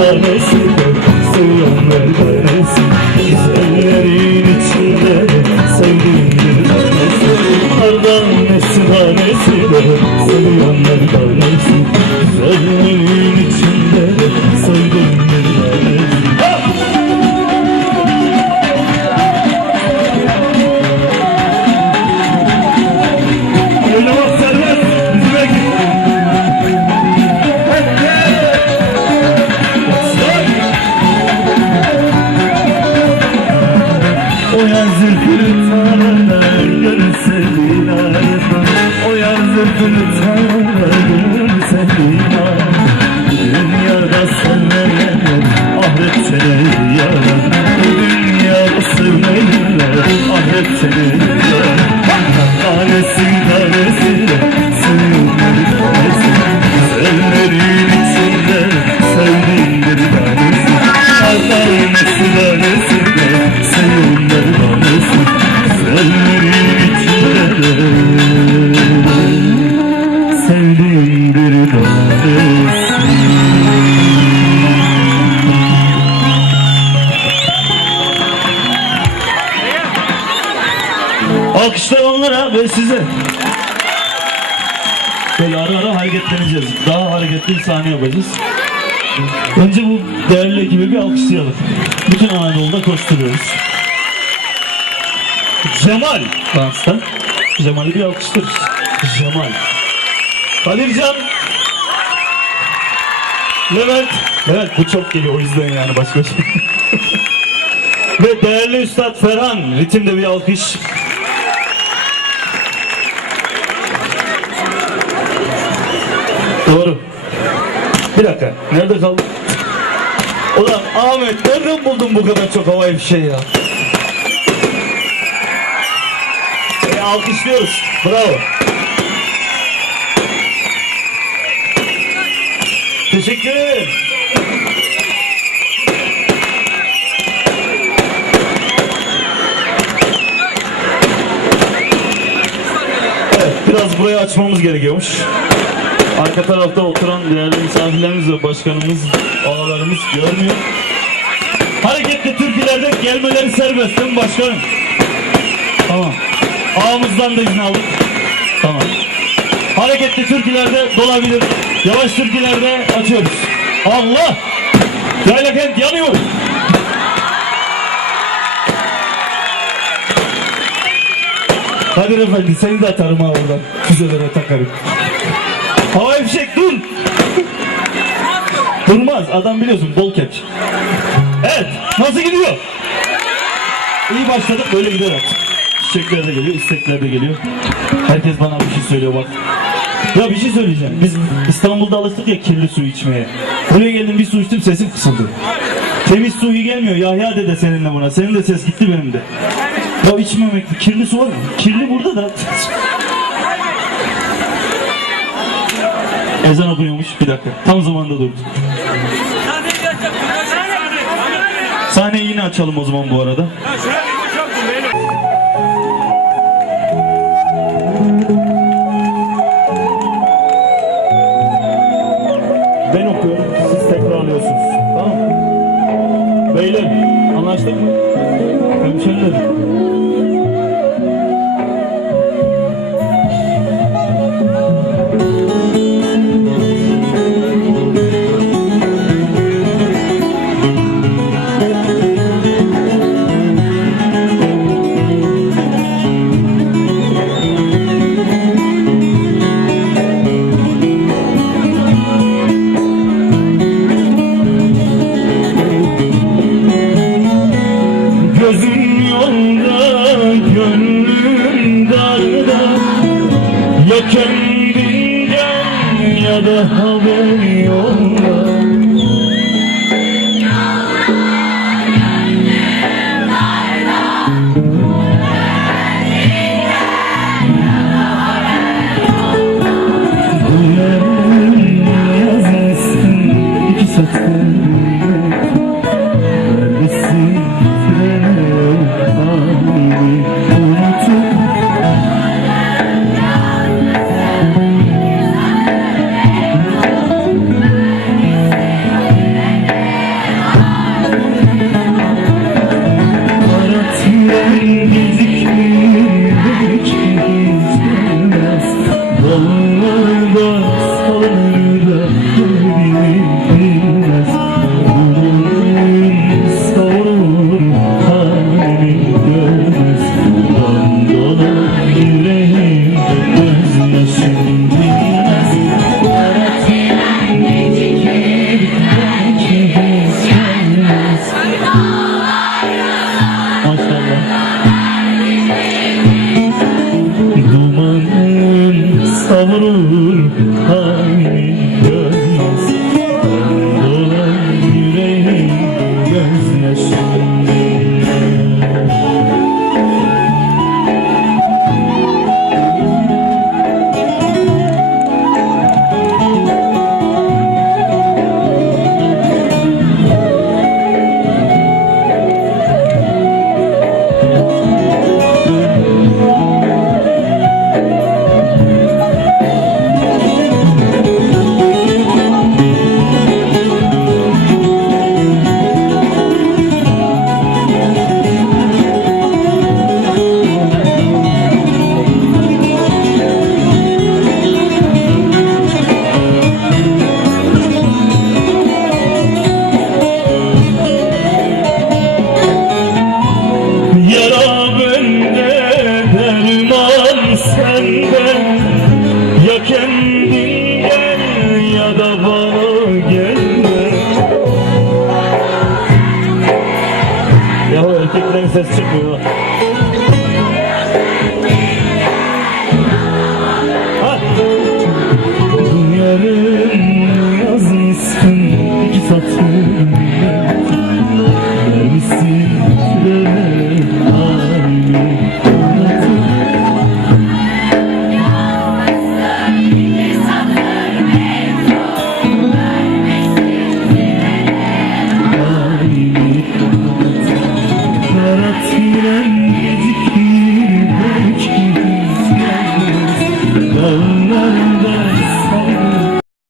Vamos yar zülfünü tanrılar görse dinar O yar zülfünü tanrılar görse dinar Dünyada sevmeyenler ahirette de yarar Dünyada sevmeyenler ahirette de yarar Tanesi tanesi Alkışlar onlara ve size. Böyle ara ara hareketleneceğiz. Daha hareketli bir sahne yapacağız. Önce bu değerli ekibi bir alkışlayalım. Bütün Anadolu'da koşturuyoruz. Cemal dansta. Cemal'i bir alkışlarız. Cemal. Kadircan. Levent. Levent bu çok geliyor o yüzden yani başka şey. Ve değerli Üstad Ferhan. Ritimde bir alkış. Doğru. Bir dakika. Nerede kaldı? Ulan Ahmet nereden buldun bu kadar çok havai bir şey ya? E, alkışlıyoruz. Bravo. Teşekkür. Evet, biraz burayı açmamız gerekiyormuş. Arka tarafta oturan değerli misafirlerimiz ve başkanımız, ağalarımız görmüyor. Hareketli türkülerde gelmeleri serbest değil mi başkanım? Tamam. Ağamızdan da izin aldık. Tamam. Hareketli türkülerde dolabilir. Yavaş türkülerde açıyoruz. Allah! Yayla kent yanıyor. Kadir Efendi seni de atarım ha oradan. Füzelere takarım. Havai fişek dur. Durmaz. Adam biliyorsun bol keç. Evet. Nasıl gidiyor? İyi başladık. Böyle gider artık. Çiçekler de geliyor. istekler de geliyor. Herkes bana bir şey söylüyor bak. Ya bir şey söyleyeceğim. Biz İstanbul'da alıştık ya kirli su içmeye. Buraya geldim bir su içtim sesim kısıldı. Temiz su iyi gelmiyor. Yahya dede seninle buna. Senin de ses gitti benim de. Ya içmemek. Kirli su var mı? Kirli burada da. Ezan okunuyormuş. Bir dakika. Tam zamanda durduk. Sahneyi yine açalım o zaman bu arada. Ben okuyorum, siz tekrarlıyorsunuz. Tamam mı? Beyler, anlaştık mı? Hemşerilerim. Kendinden ya da haber yolla